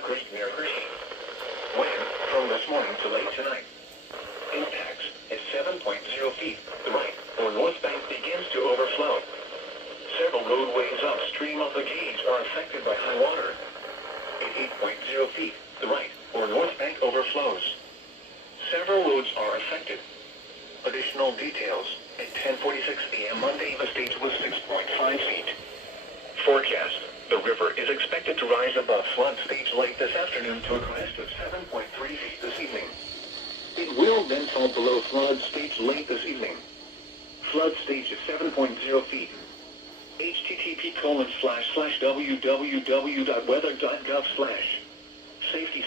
Creek near Hershey. Wind from this morning to late tonight. Impacts at 7.0 feet. The right or north bank begins to overflow. Several roadways upstream of the gauge are affected by high water. At 8.0 feet, the right or north bank overflows. Several roads are affected. Additional details. At 10:46 a.m. Monday, the stage was 6.5 feet. Forecast. The river is expected to rise above flood stage late this afternoon to a crest of 7.3 feet this evening. It will then fall below flood stage late this evening. Flood stage is 7.0 feet. http://www.weather.gov/safety/